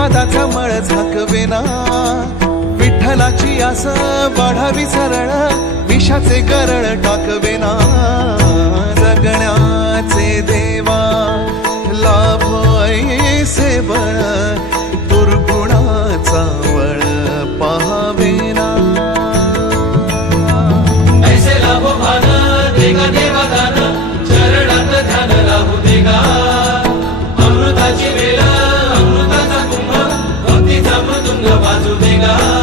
उन्मादाचा मळ झाकवेना. विठ्ठलाची आस वाढावी सरळ. विषाचे गरळ टाकवे To Azubiga.